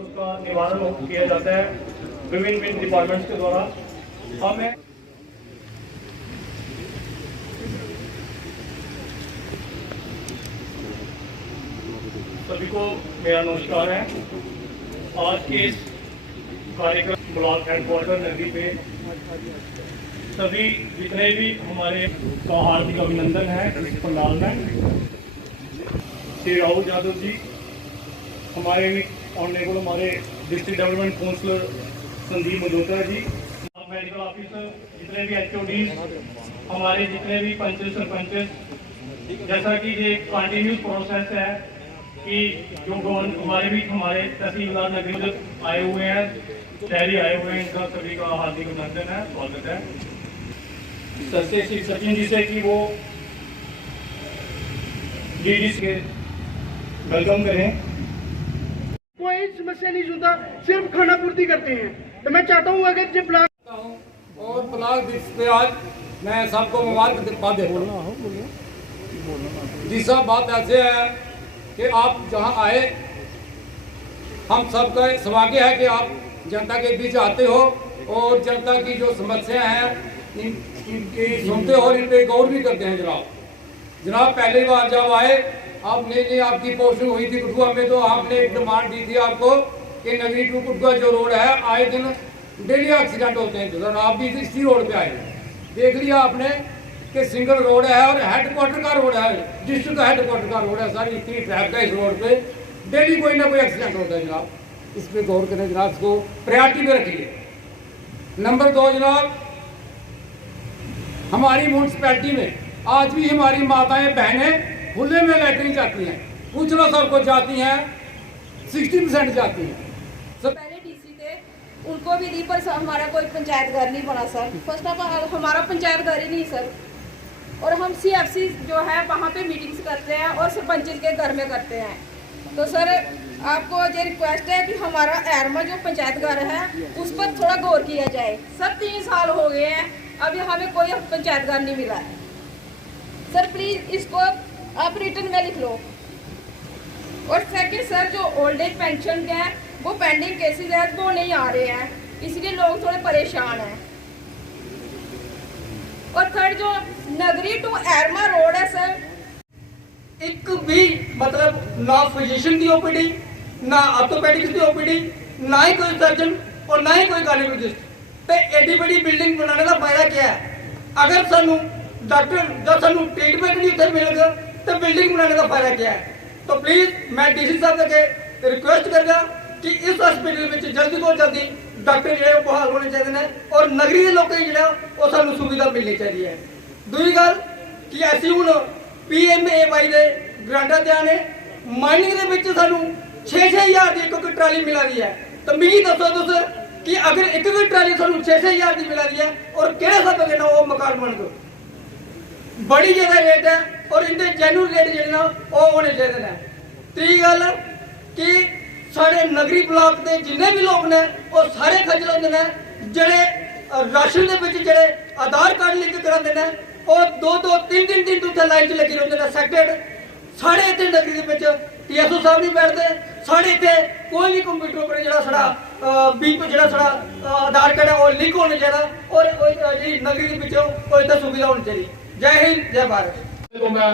उसका निवारण किया जाता है विभिन्न डिपार्टमेंट्स के द्वारा। हमें सभी को मेरा नमस्कार है। आज के इस कार्यक्रम ब्लॉक हेडक्वार्टर नगरी पे सभी जितने भी हमारे का हार्दिक अभिनंदन है इस पंडाल में। श्री राहुल यादव जी, हमारे ऑनरेबल हमारे district development councillor Sandeep Malhotra ji, medical officer, जितने भी एचओडीज, हमारे जितने भी पंच सरपंच, जैसा कि ये कंटिन्यूस प्रोसेस है कि जो हमारे भी हमारे तहसीलदार नगरी आए हुए हैं, शहरी आए हुए हैं, इनका सभी का हार्दिक अभिनंदन है, स्वागत है। सस्ते श्री सचिन जी से कि वो डीडी के वेलकम करें। कोई समस्या नहीं सुनता, सिर्फ खाना पूर्ति करते हैं। तो मैं चाहता हूँ अगर जब ब्लॉक और ब्लॉक पे आज मैं सबको मुबारकबाद देता हूँ। जी साहब, बात ऐसे है कि आप जहाँ आए, हम सबका सौभाग्य है कि आप जनता के बीच आते हो और जनता की जो समस्या है इनकी सुनते हो और इन पे गौर भी करते हैं। जनाब पहली बार जब आए, आपने आपकी पोस्टिंग हुई थी कठुआ में, तो आपने एक डिमांड दी थी आपको कि नगरी टू कठुआ जो रोड है, आए दिन डेली एक्सीडेंट होते हैं। सर आप भी इसी रोड पे आए, देख लिया आपने कि सिंगल रोड है और हेडक्वार्टर का रोड है, डिस्ट्रिक्ट का हेडक्वार्टर का रोड है। सर इतनी ट्रैफिक है इस रोड पे, डेली कोई ना कोई एक्सीडेंट होता है। जनाब इस पर गौर करें, जनाब इसको प्रायोरिटी में रखिए। नंबर 2 जनाब, हमारी म्यूनसिपैलिटी में आज भी हमारी माताएं बहनें खुले में लैटरिन जाती हैं, कुछ लोग सबको जाती हैं, 60% जाती हैं। पहले डीसी थे, उनको भी दी, पर हमारा कोई पंचायत घर नहीं बना सर। फर्स्ट ऑफ ऑल हमारा पंचायत घर ही नहीं सर, और हम सीएफसी जो है वहाँ पे मीटिंग्स करते हैं और सरपंच के घर में करते हैं। तो सर आपको ये रिक्वेस्ट है कि हमारा एरमा जो पंचायत घर है उस पर थोड़ा गौर किया जाए। सर 3 साल हो गए हैं, अभी हमें कोई पंचायत घर नहीं मिला है। सर प्लीज इसको आप रिटर्न में लिख लो। और सेकंड सर, जो ओल्ड एज पेंशन के हैं वो पेंडिंग केसेस है, वो नहीं आ रहे हैं, इसलिए लोग थोड़े परेशान हैं। और थर्ड, जो नगरी टू एरमा रोड है सर, एक भी मतलब ना फिजिशियन की ओपीडी, ना ऑर्थोपेडिक्स की ओपीडी, ना ही कोई सर्जन और ना ही कोई गायनेकोलॉजिस्ट। तो एडी बड़ी बिल्डिंग बनाने का फायदा क्या है? अगर सानू डॉक्टर जब सानू ट्रीटमेंट नहीं उधर मिलेगा तो बिल्डिंग बनाने का फायदा क्या है? तो प्लीज मैं डीसी साहब से रिक्वेस्ट करूंगा कि इस हॉस्पिटल में जल्दी को जल्दी डॉक्टर जो बहाल होने चाहिए और नगरी के लोगों जो सानू सुविधा मिलनी चाहिए। दूसरी गल कि ऐसी हूँ PMAY के ग्रांटा दिया ने माइनिंग के सानू 6-6 हज़ार की एक ट्राली मिला रही है। तो मिगी दसो तुस कि अगर एक भी ट्राली सानू 6-6 हज़ार की मिला रही है और किहड़े स्हाब के ना वो मकान बन गए, बड़ी ज्यादा रेट है और इनके जेन्युइन रेट जो वो होने चाहिए। तीसरी गल कि साढ़े नगरी ब्लॉक के जिन्ने भी लोग ने वो सारे खज्जल होंगे ने, जेडे राशन के जेडे आधार कार्ड लिंक कराते हैं और 2-2 3-3 उत्थे लाइन च लगी रहते हैं सेक्टेड। साढ़े इतने नगरी के TSO साहब नहीं बैठते, साढ़े इतने कोई भी कंप्यूटर पर जो साढ़ा बीच जो साढ़ा आधार कार्ड है वो लिंक होना चाहिए और जी नगरी के इतना सुविधा होनी चाहिए। जय हिंद, जय भारत। तो मैं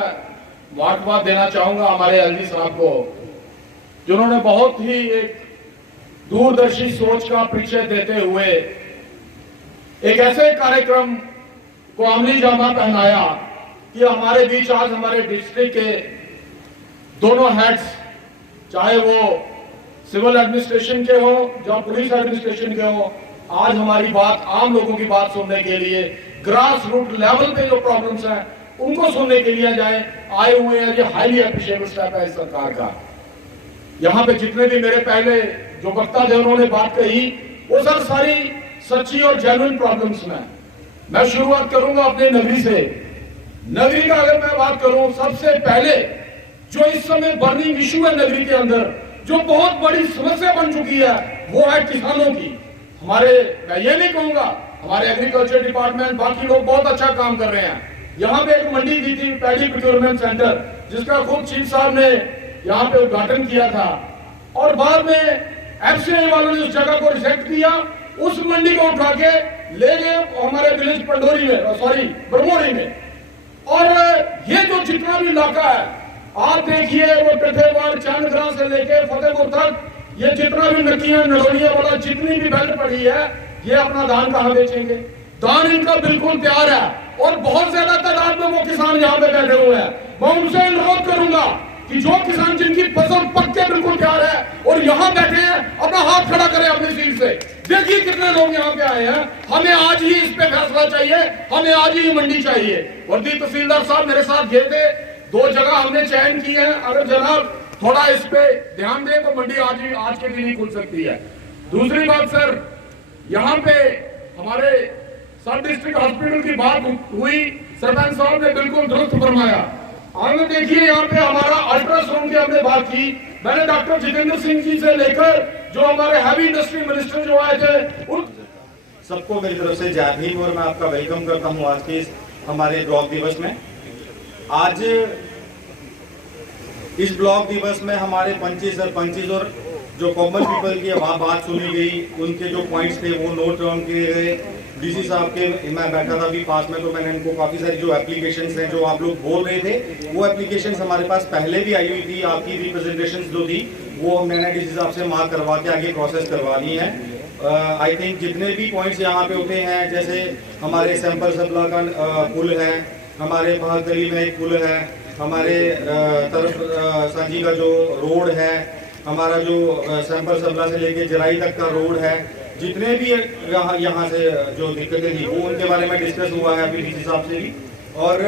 मुबारकबाद देना चाहूंगा हमारे एलजी साहब को, जिन्होंने बहुत ही एक दूरदर्शी सोच का परिचय देते हुए एक ऐसे कार्यक्रम को अमली जामा पहनाया कि हमारे बीच आज हमारे डिस्ट्रिक्ट के दोनों हेड्स, चाहे वो सिविल एडमिनिस्ट्रेशन के हो या पुलिस एडमिनिस्ट्रेशन के हो, आज हमारी बात, आम लोगों की बात सुनने के लिए, ग्रास रूट लेवल पे जो प्रॉब्लम्स हैं उनको सुनने के लिए आए हुए हैं। ये हाईली अप्रिशिएबल स्टेप है इस सरकार का। यहाँ पे जितने भी मेरे पहले जो वक्ता थे उन्होंने बात कही, वो सर सारी सच्ची और जेन्युइन प्रॉब्लम्स में। मैं शुरुआत करूंगा अपने नगरी से। नगरी का अगर मैं बात करूं, सबसे पहले जो इस समय बर्निंग इशू है नगरी के अंदर, जो बहुत बड़ी समस्या बन चुकी है, वो है किसानों की। हमारे, मैं ये नहीं कहूंगा, हमारे एग्रीकल्चर डिपार्टमेंट बाकी लोग बहुत अच्छा काम कर रहे हैं। यहाँ पे एक मंडी की थी, पैडी प्रोक्योरमेंट सेंटर, जिसका खुद चीफ साहब ने यहाँ पे उद्घाटन किया था। और बाद में एफसीआई वालों ने उस जगह को रिजेक्ट किया, उस मंडी को उठा के ले गए हमारे विलेज पंडोरी में, सॉरी बरमोरी में। और ये जो जितना भी इलाका है आप देखिए, वो टठेवाड़ चांदग्रां से लेके फतेहपुर तक, ये जितना भी नकिया नड़ोलिया वाला जितनी भी बेल्ट पड़ी है, ये अपना धान कहां बेचेंगे? धान इनका बिल्कुल तैयार है और बहुत ज्यादा तादाद में वो किसान यहाँ पे बैठे हुए हैं। मैं उनसे अनुरोध करूंगा कि जो किसान जिनकी फसल पक के बिल्कुल तैयार है और यहाँ बैठे हैं, अपना हाथ खड़ा करें अपनी सीट से। देखिए कितने लोग यहाँ पे आए हैं। हमें आज ही इस पे फैसला चाहिए, हमें आज ही मंडी चाहिए। वर्दी तहसीलदार साहब मेरे साथ गए थे, 2 जगह हमने चयन की है। अगर जनाब थोड़ा इस पे ध्यान दें तो मंडी आज के दिन ही खुल सकती है। दूसरी बात सर, यहाँ पे हमारे सब डिस्ट्रिक्ट हॉस्पिटल की बात हुई, सरपंच साहब ने बिल्कुल दुरुस्त फरमाया। आगे देखिए यहाँ पे हमारा अल्ट्रासाउंड की हमने बात की। मैंने डॉक्टर जितेंद्र सिंह जी से लेकर जो हमारे हैवी इंडस्ट्री मिनिस्टर जो आए थे, उन सबको मेरी तरफ से जय भीम और मैं आपका वेलकम करता हूँ आज के इस हमारे ब्लॉक दिवस में। आज इस ब्लॉक दिवस में हमारे पंचिस सरपंचिस और जो कॉमन पीपल की वहाँ बात सुनी गई, उनके जो पॉइंट्स थे वो नोट डाउन किए गए। डीसी साहब के मैं बैठा था अभी पास में, तो मैंने इनको काफ़ी सारी जो एप्लीकेशंस हैं जो आप लोग बोल रहे थे, वो एप्लीकेशंस हमारे पास पहले भी आई हुई थी। आपकी रिप्रेजेंटेशंस जो थी वो मैंने डीसी साहब से मार्क करवा के आगे प्रोसेस करवा दी है। आई थिंक जितने भी पॉइंट्स यहाँ पे उठे हैं, जैसे हमारे सैंपल सबला का पुल है, हमारे बहादली में एक पुल है, हमारे तरफ सांझी का जो रोड है, हमारा जो सैंपल सबला से लेके जराई तक का रोड है, जितने भी यहाँ से जो दिक्कतें थी वो उनके बारे में डिस्कस हुआ है अभी डीसी साहब से भी। और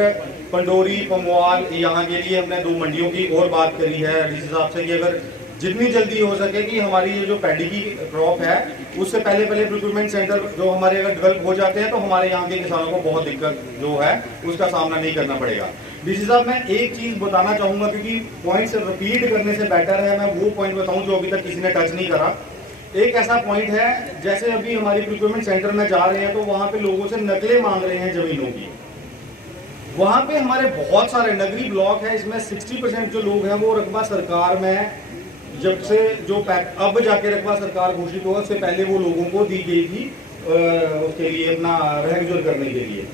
पंडोरी पमवाल यहाँ के लिए हमने 2 मंडियों की और बात करी है डीसी साहब से कि अगर जितनी जल्दी हो सके कि हमारी ये जो पैडी की क्रॉप है उससे पहले प्रोक्योरमेंट सेंटर जो हमारे अगर डेवलप हो जाते हैं तो हमारे यहाँ के किसानों को बहुत दिक्कत जो है उसका सामना नहीं करना पड़ेगा। डीसी साहब मैं एक चीज बताना चाहूंगा, क्योंकि पॉइंट्स रिपीट करने से बेटर है मैं वो पॉइंट बताऊं जो अभी तक किसी ने टच नहीं करा। एक ऐसा पॉइंट है, जैसे अभी हमारी प्रोक्योरमेंट सेंटर में जा रहे हैं तो वहां पे लोगों से नकलें मांग रहे हैं जमीनों की। वहां पे हमारे बहुत सारे नगरी ब्लॉक है, इसमें 60% जो लोग हैं वो रकबा सरकार में, जब से जो अब जाके रकबा सरकार घोषित हुआ उससे पहले वो लोगों को दी गई थी उसके लिए अपना रह गुजर करने के लिए।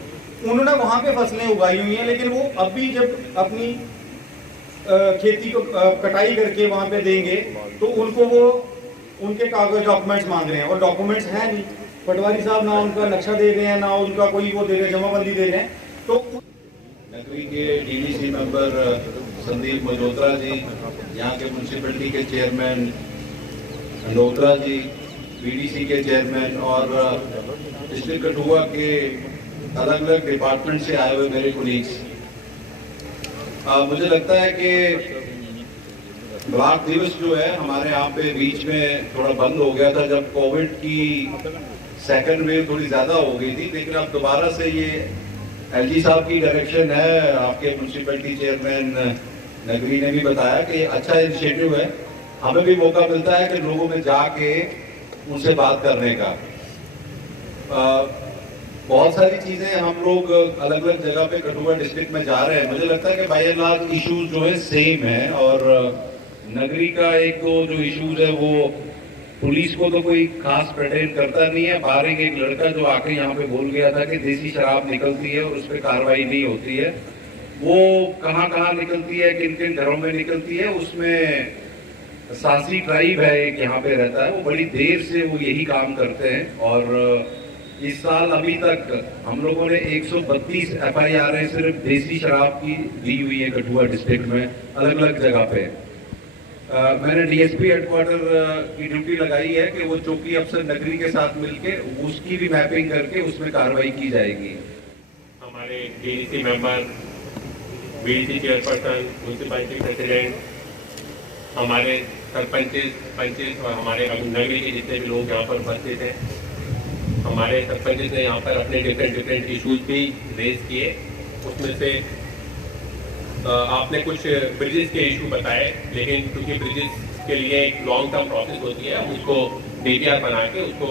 उन्होंने वहां पे फसलें उगाई हुई हैं, लेकिन वो अभी जब अपनी खेती को कटाई करके वहां पे देंगे तो उनको वो उनके कागज डॉक्यूमेंट्स मांग रहे हैं और डॉक्यूमेंट्स हैं नहीं। पटवारी साहब ना उनका नक्शा दे रहे हैं, ना उनका कोई वो दे रहे हैं, जमाबंदी दे रहे हैं। तो नगरी के डीडीसी मेंबर संदीप मल्होत्रा जी, यहाँ के म्यूनसिपलिटी के चेयरमैन अंडोत्रा जी, बीडीसी के चेयरमैन और डिस्ट्रिक्ट कठुआ के अलग अलग डिपार्टमेंट से आए हुए मेरे कोलीग्स, मुझे लगता है कि ब्लॉक दिवस जो है हमारे यहाँ पे बीच में थोड़ा बंद हो गया था जब कोविड की सेकंड वेव थोड़ी ज्यादा हो गई थी, लेकिन अब दोबारा से ये एलजी साहब की डायरेक्शन है, आपके म्यूनसिपलिटी चेयरमैन नगरी ने भी बताया कि अच्छा इनिशिएटिव है। हमें भी मौका मिलता है कि लोगों में जाके उनसे बात करने का। बहुत सारी चीजें हम लोग अलग अलग जगह पे कठुआ डिस्ट्रिक्ट में जा रहे हैं, मुझे लगता है कि बाय एंड लार्ज इश्यूज जो है सेम है। और नगरी का एक तो जो इश्यूज है वो पुलिस को तो कोई खास प्रेटेंड करता नहीं है। बाहर एक लड़का जो आके यहाँ पे बोल गया था कि देसी शराब निकलती है और उस पर कार्रवाई नहीं होती है, वो कहाँ कहाँ निकलती है, किन किन घरों में निकलती है, उसमें सांसी ट्राइब है एक यहाँ पे रहता है, वो बड़ी देर से वो यही काम करते हैं। और इस साल अभी तक हम लोगों ने 132 FIR सिर्फ देसी शराब की दी हुई है कठुआ डिस्ट्रिक्ट में अलग अलग जगह पे। मैंने डीएसपी हेडक्वार्टर की ड्यूटी लगाई है कि वो चौकी अफसर नगरी के साथ मिलके उसकी भी मैपिंग करके उसमें कार्रवाई की जाएगी। हमारे DDC member, BDC chairperson, municipality president, हमारे सरपंच और हमारे नगरी के जितने भी लोग यहाँ पर उपस्थित हैं, हमारे सरपंच ने यहाँ पर अपने डिफरेंट इश्यूज भी रेज किए। उसमें से आपने कुछ ब्रिजेस के इशू बताए, लेकिन क्योंकि ब्रिजेस के लिए एक लॉन्ग टर्म प्रोसेस होती है, हम उसको DPR बना के उसको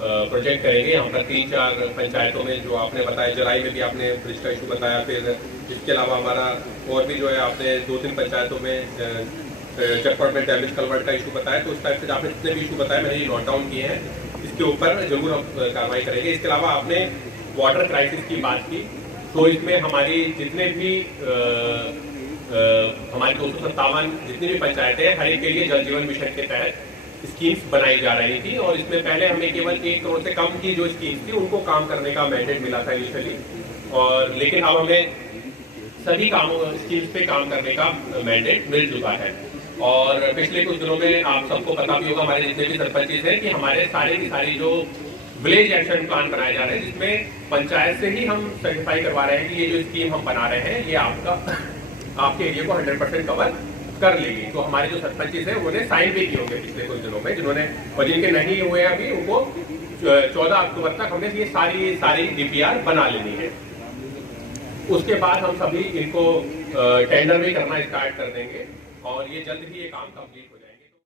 प्रोजेक्ट करेंगे। यहाँ पर 3-4 पंचायतों में जो आपने बताया, जराई में भी आपने ब्रिज का इशू बताया, फिर इसके अलावा हमारा और भी जो है आपने 2-3 पंचायतों में चकपट में डैमेज कलवर्ट का इशू बताया, तो उस टाइप से आपने जितने भी इशू बताए मैंने ये नोट डाउन किए हैं, इसके ऊपर जरूर हम कार्रवाई करेंगे। इसके अलावा आपने वाटर क्राइसिस की बात की, तो इसमें हमारी जितने भी हमारी 257 जितनी भी पंचायतें हैं, हर एक के लिए जल जीवन मिशन के तहत स्कीम्स बनाई जा रही थी, और इसमें पहले हमें केवल 1 करोड़ से कम की जो स्कीम्स थी उनको काम करने का मैंडेट मिला था इनिशियली, और लेकिन अब हमें सभी कामों स्कीम्स पे काम करने का मैंडेट मिल चुका है। और पिछले कुछ दिनों में आप सबको पता भी होगा, हमारे जितने भी सरपंच हैं कि हमारे सारे की सारी जो विलेज एक्शन प्लान बनाए जा रहे हैं, जिसमें पंचायत से ही हम सर्टिफाई करवा रहे हैं कि ये जो स्कीम हम बना रहे हैं ये आपके एरिया को 100% कवर कर लेगी। तो हमारे जो सरपंच हैं उन्होंने साइन भी किए होंगे पिछले कुछ दिनों में, जिन्होंने और जिनके नहीं हुए हैं अभी उनको 14 अक्टूबर तक हमने ये सारी DPR बना लेनी है। उसके बाद हम सभी इनको टेंडर भी करना स्टार्ट कर देंगे और ये जल्द ही ये काम कंप्लीट हो जाएगा।